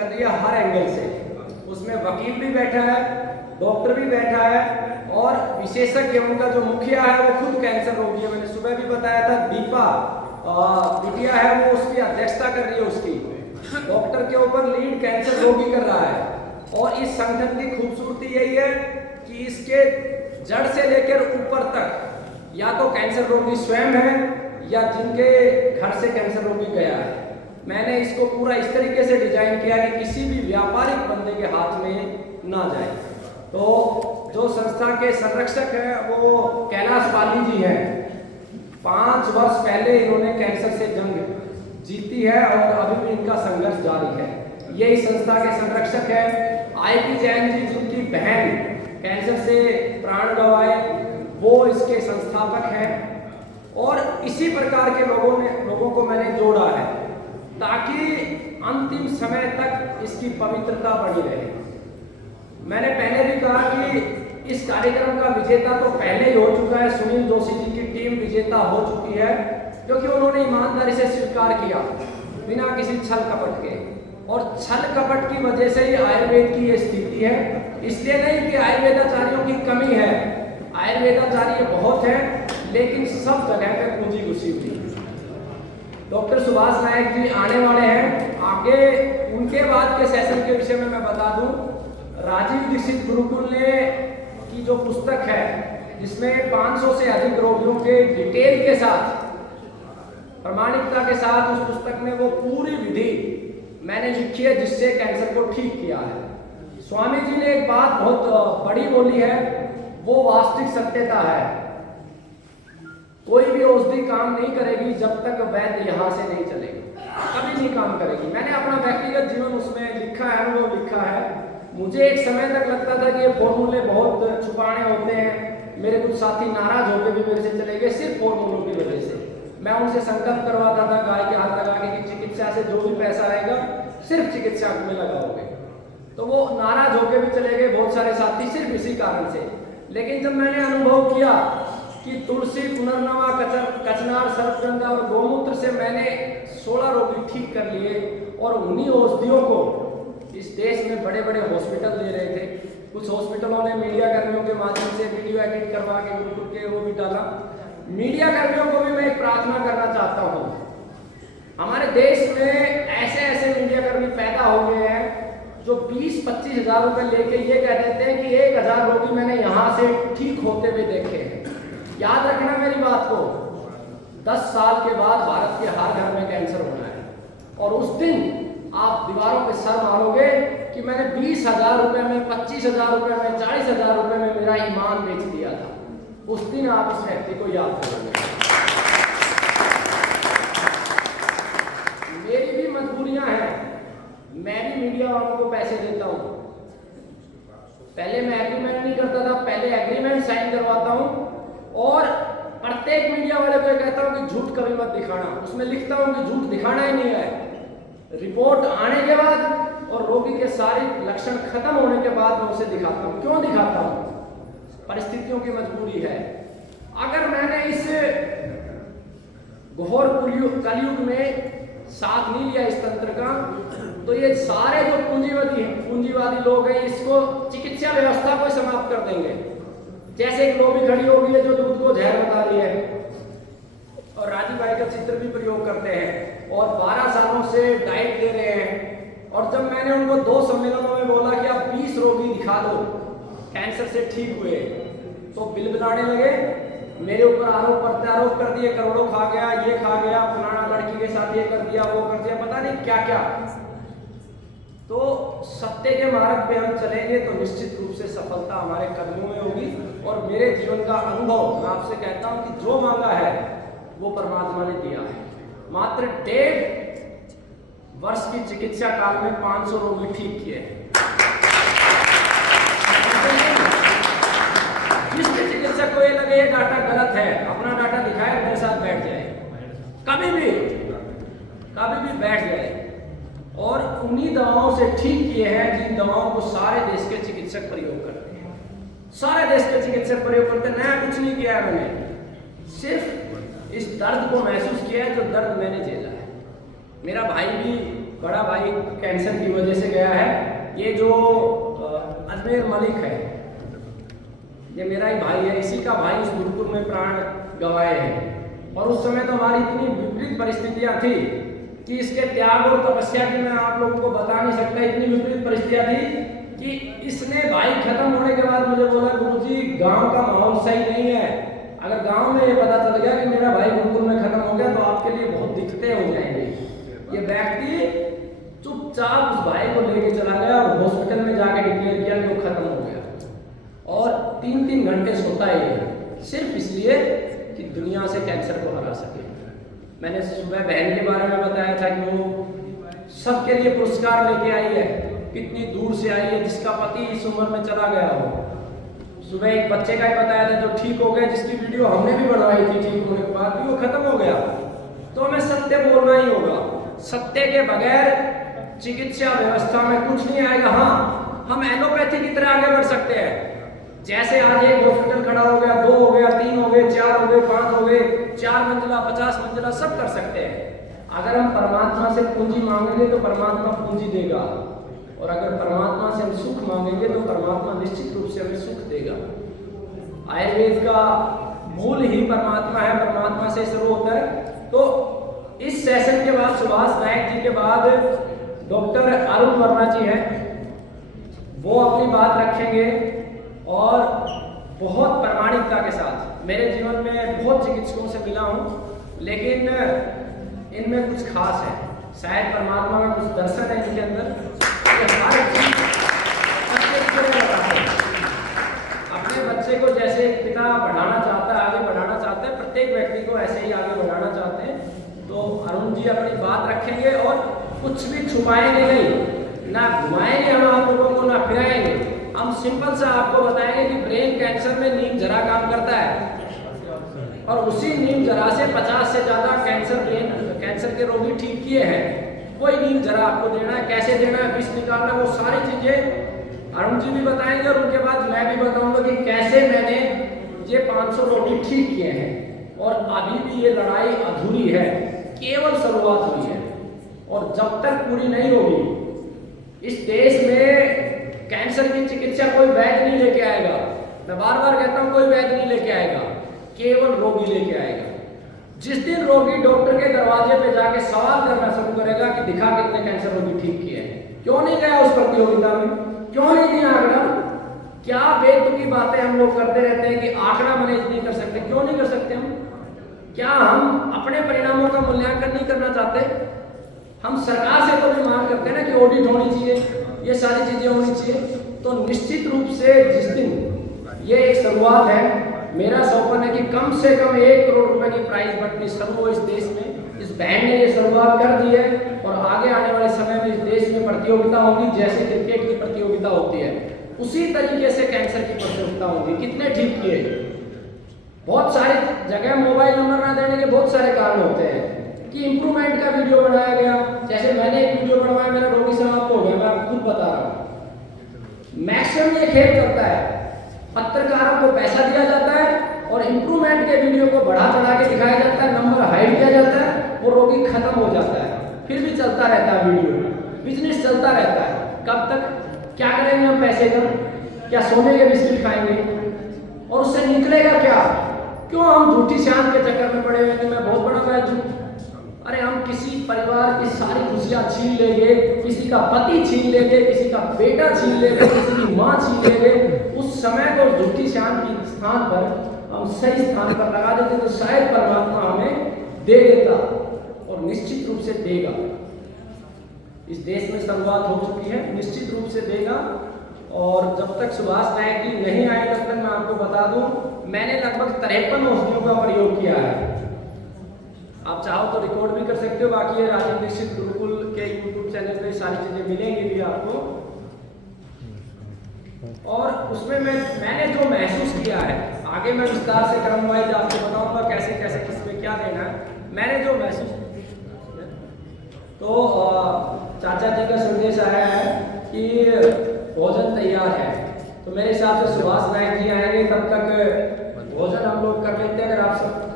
कर रही है हर एंगल से। उसमें वकील भी बैठा है, डॉक्टर भी बैठा है और विशेषज्ञ उनका जो मुखिया है वो खुद कैंसर रोगी है। मैंने सुबह भी बताया था, दीपा बिटिया है वो उसकी अध्यक्षता कर रही है। उसकी डॉक्टर के ऊपर लीड कैंसर रोगी कर रहा है। और इस संगठन की खूबसूरती यही है कि इसके जड़ से लेकर ऊपर तक या तो कैंसर रोगी स्वयं है या जिनके घर से कैंसर रोगी गया है। मैंने इसको पूरा इस तरीके से डिजाइन किया कि किसी भी व्यापारिक बंदे के हाथ में ना जाए। तो जो संस्था के संरक्षक हैं वो कैलाश पाली जी हैं। 5 वर्ष पहले इन्होंने कैंसर से जंग जीती है और अभी भी इनका संघर्ष जारी है। ये इस संस्था के संरक्षक हैं। आईपी जैन जी जिनकी बहन कैंसर से प्राण गंवाए वो इसके संस्थापक हैं। और इसी प्रकार के लोगों को मैंने जोड़ा है ताकि अंतिम समय तक इसकी पवित्रता बनी रहे। मैंने पहले भी कहा कि इस कार्यक्रम का विजेता तो पहले ही हो चुका है। सुनील जोशी जी की टीम विजेता हो चुकी है क्योंकि उन्होंने ईमानदारी से स्वीकार किया बिना किसी छल कपट के। और छल कपट की वजह से ही आयुर्वेद की ये स्थिति है। इसलिए नहीं कि आयुर्वेदाचार्यों की कमी है, आयुर्वेदाचार्य बहुत है लेकिन सब जगह पे पूंजी घुसी हुई। डॉक्टर सुभाष नायक जी आने वाले हैं आगे, उनके बाद के सेशन के विषय में मैं बता दूं। राजीव दीक्षित गुरुकुल ने की जो पुस्तक है जिसमें 500 से अधिक रोगियों के डिटेल के साथ, प्रामाणिकता के साथ उस पुस्तक में वो पूरी विधि मैंने लिखी है जिससे कैंसर को ठीक किया है। स्वामी जी ने एक बात बहुत बड़ी बोली है, वो वास्तविक सत्यता है। कोई भी औषधि काम नहीं करेगी जब तक वैद्य यहाँ से नहीं चलेगी, कभी नहीं काम करेगी। मैंने अपना व्यक्तिगत जीवन उसमें लिखा है, अनुभव लिखा है। मुझे एक समय तक लगता था कि ये फॉर्मूले बहुत छुपाने होते हैं। मेरे कुछ साथी नाराज होकर भी मेरे से चले गए सिर्फ फॉर्मूलों की वजह से। मैं उनसे संकल्प करवाता था गाय के हाथ लगा के कि चिकित्सा से जो भी पैसा आएगा सिर्फ चिकित्सा में लगाओगे, तो वो नाराज होकर भी चले गए बहुत सारे साथी सिर्फ इसी कारण से। लेकिन जब मैंने अनुभव किया कि तुलसी, पुनर्नवा, कचनार, सर्पगंधा और गौमूत्र से मैंने 16 रोगी ठीक कर लिए और उन्हीं औषधियों को इस देश में बड़े बड़े हॉस्पिटल दे रहे थे। कुछ हॉस्पिटलों ने मीडिया कर्मियों के माध्यम से वीडियो एडिट करवा के गुरुकुल के वो भी डाला। मीडिया कर्मियों को भी मैं एक प्रार्थना करना चाहता हूँ। हमारे देश में ऐसे ऐसे मीडिया कर्मी पैदा हो गए हैं जो 20-25 हज़ार रुपए लेके ये कह देते हैं कि 1000 रोगी मैंने यहाँ से ठीक होते हुए देखे हैं। याद रखना मेरी बात को, 10 साल के बाद भारत के हर घर में कैंसर होना है और उस दिन आप दीवारों पे सर मारोगे कि मैंने 20,000 रुपए में, 25,000 रुपए में, 40,000 रुपए में मेरा ईमान बेच दिया था। उस दिन आप इस व्यक्ति को याद करोगे। मेरी भी मजबूरियां हैं, मैं भी मीडिया वालों को पैसे देता हूं। पहले मैं एग्रीमेंट नहीं करता था, पहले एग्रीमेंट साइन करवाता हूं और प्रत्येक मीडिया वाले को कहता हूं कि झूठ कभी मत दिखाना। उसमें लिखता हूं कि झूठ दिखाना ही नहीं है। रिपोर्ट आने के बाद और रोगी के सारे लक्षण खत्म होने के बाद मैं उसे दिखाता हूं। क्यों दिखाता हूं? परिस्थितियों की मजबूरी है। अगर मैंने इस घोर कलयुग में साथ नहीं लिया इस तंत्र का, तो ये सारे जो पूंजीवादी लोग हैं इसको, चिकित्सा व्यवस्था को समाप्त कर देंगे। जैसे एक लोबी खड़ी होगी है जो दूध को जहर बता रही है और राजीव भाई का चित्र भी प्रयोग करते हैं और 12 सालों से डाइट दे रहे हैं। और जब मैंने उनको 2 सम्मेलनों में बोला कि आप 20 रोगी दिखा दो कैंसर से ठीक हुए, तो बिल बनाने लगे, मेरे ऊपर आरोप प्रत्यारोप कर दिए, करोड़ों खा गया, ये खा गया, फलाना लड़की के साथ ये कर दिया, वो कर दिया, पता नहीं क्या क्या। तो सत्य के मार्ग पे हम चलेंगे तो निश्चित रूप से सफलता हमारे कदमों में होगी। और मेरे जीवन का अनुभव मैं आपसे कहता हूं कि जो मांगा है वो परमात्मा ने दिया है। मात्र 1.5 वर्ष की चिकित्सा काल में 500 रोगी ठीक किए। जिस चिकित्सक को ये लगे ये डाटा गलत है, अपना डाटा दिखाए, मेरे साथ बैठ जाए, कभी भी बैठ जाए। और उन्हीं दवाओं से ठीक किए हैं जिन दवाओं को सारे देश के चिकित्सक प्रयोग करते हैं। सारे देश के चिकित्सक प्रयोग करते हैं। नया कुछ नहीं किया है मैंने, सिर्फ इस दर्द को महसूस किया है जो दर्द मैंने झेला है। मेरा भाई भी बड़ा भाई कैंसर की वजह से गया है। ये जो अजमेर मलिक है, ये मेरा ही भाई है, इसी का भाई इस गुरुकुल में प्राण गंवाए हैं। और उस समय तो हमारी इतनी विपरीत परिस्थितियां थी कि इसके त्याग और तपस्या की मैं आप लोगों को बता नहीं सकता। इतनी विपरीत परिस्थितियां थी कि इसने भाई खत्म होने के बाद मुझे बोला, गुरुजी गांव का माहौल सही नहीं है, अगर गांव में ये पता चल गया कि मेरा भाई गुरुकुल में खत्म हो गया तो आपके लिए बहुत दिक्कतें हो जाएंगी। ये व्यक्ति चुपचाप उस भाई को लेके चला गया और हॉस्पिटल में जाके डिक्लेयर किया कि वो खत्म हो गया। और 3-3 घंटे सोता है सिर्फ इसलिए कि दुनिया से कैंसर को हरा सके। मैंने सुबह बहन के बारे में बताया था कि वो सबके लिए पुरस्कार लेके आई है, कितनी दूर से आई है, जिसका पति इस उम्र में चला गया हो। सुबह एक बच्चे का ही बताया था जो ठीक हो गया, जिसकी वीडियो हमने भी बनवाई थी, ठीक होने के बाद भी वो खत्म हो गया। तो हमें सत्य बोलना ही होगा। सत्य के बगैर चिकित्सा व्यवस्था में कुछ नहीं आएगा। हाँ, हम एलोपैथी की तरह आगे बढ़ सकते हैं। जैसे आज एक हॉस्पिटल खड़ा हो गया, 2 हो गया, 3 हो गए, 4 हो गए, 5 हो गए, 4 मंजिला, 50 मंजिला, सब कर सकते हैं। अगर हम परमात्मा से पूंजी मांगेंगे तो परमात्मा पूंजी देगा, और अगर परमात्मा से हम सुख मांगेंगे तो परमात्मा निश्चित रूप से हमें सुख देगा। आयुर्वेद का मूल ही परमात्मा है, परमात्मा से शुरू होता है। तो इस सेशन के बाद सुभाष नायक जी के बाद डॉक्टर अरुण वर्मा जी हैं, वो अपनी बात रखेंगे और बहुत प्रामाणिकता के साथ। मेरे जीवन में बहुत चिकित्सकों से मिला हूँ, लेकिन इनमें कुछ खास है, शायद परमात्मा में कुछ दर्शन है इनके अंदर। अपने बच्चे को जैसे पिता बढ़ाना चाहता है, आगे बढ़ाना चाहता है, प्रत्येक व्यक्ति को ऐसे ही आगे बढ़ाना चाहते हैं। तो अरुण जी अपनी बात रखेंगे और कुछ भी छुपाएंगे नहीं, ना घुमाएंगे हम आप लोगों को, ना फिराएंगे। हम सिंपल सा आपको बताएंगे कि ब्रेन कैंसर में नीम जरा काम करता है, और उसी नीम जरा से 50 से ज्यादा कैंसर के रोगी ठीक किए हैं। कोई नीम जरा आपको देना है, कैसे देना है, विष निकालना, वो सारी चीजें अरुण जी भी बताएंगे, और उनके बाद मैं भी बताऊंगा कि कैसे मैंने ये 500 रोगी ठीक किए हैं। और अभी भी ये लड़ाई अधूरी है, केवल शुरुआत हुई है, और जब तक पूरी नहीं होगी इस देश में कैंसर की चिकित्सा कोई वैद्य नहीं लेके आएगा। मैं बार बार कहता हूं, कोई वैद्य नहीं लेके आएगा, केवल रोगी लेके आएगा। जिस दिन रोगी डॉक्टर के दरवाजे पे जाके सवाल करना शुरू करेगा कि दिखा कितने कैंसर रोगी ठीक किए हैं, क्यों नहीं गया उस प्रतियोगिता में, क्यों नहीं दिया आंकड़ा, क्या बेतुकी बातें हम लोग करते रहते हैं कि आंकड़ा मैनेज नहीं कर सकते। क्यों नहीं कर सकते हम? क्या हम अपने परिणामों का मूल्यांकन नहीं करना चाहते? हम सरकार से तो भी मांग करते हैं ना कि ऑडिट होनी चाहिए, ये सारी चीजें होनी चाहिए। तो निश्चित रूप से जिस दिन ये एक शुरुआत है, मेरा सौपन है कि कम से कम 1 करोड़ रुपए की प्राइज बटनी शुरू हो इस देश में। इस बहन ने ये शुरुआत कर दी है, और आगे आने वाले समय में इस देश में प्रतियोगिता होगी, जैसे क्रिकेट की प्रतियोगिता होती है उसी तरीके से कैंसर की प्रतियोगिता होगी। कितने ठीक किए, बहुत सारी जगह मोबाइल नंबर ना देने के बहुत सारे कारण होते हैं कि इंप्रूवमेंट का वीडियो बनाया गया। जैसे मैंने एक वीडियो बनवाया, मेरा रोगी समाप्त हो गया, मैं आपको खुद बता रहा हूँ। मैक्सिमम ये खेल करता है, पत्रकारों को पैसा दिया जाता है और इंप्रूवमेंट के वीडियो को बढ़ा चढ़ा के दिखाया जाता है, नंबर हाइड किया जाता है, वो रोगी खत्म हो जाता है, फिर भी चलता रहता है वीडियो, बिजनेस चलता रहता है। कब तक? क्या करेंगे हम पैसे का? क्या सोने के बिस्किट खाएंगे? और उससे निकलेगा क्या? क्यों हम झूठी शान के चक्कर में पड़े हुए कि मैं बहुत बड़ा मैं अरे हम किसी परिवार की सारी खुशियां छीन लेंगे, किसी का पति छीन लेंगे, किसी का बेटा छीन लेंगे, किसी की माँ छीन लेंगे। उस समय को झूठी शान के स्थान पर हम सही स्थान पर लगा देते तो शायद परमात्मा हमें दे देता, और निश्चित रूप से देगा। इस देश में शुरुआत हो चुकी है, निश्चित रूप से देगा। और जब तक सुभाष नायक जी नहीं आए तब तक मैं आपको बता दूं, मैंने लगभग 53 औषधियों का प्रयोग किया है। आप चाहो तो रिकॉर्ड भी कर सकते हो, बाकी ये राजीव दीक्षित गुरुकुल के यूट्यूब चैनल पे सारी चीजें मिलेंगी भी आपको। और उसमें मैंने जो महसूस किया है, आगे मैं विस्तार से क्रम वाइज आपको बताऊंगा कैसे कैसे किसमें क्या देना है। मैंने जो महसूस, तो चाचा जी का संदेश आया है कि भोजन तैयार है, तो मेरे हिसाब से सुभाष नायक जी आएंगे, तब तक भोजन हम लोग कर लेते हैं। अगर आप सब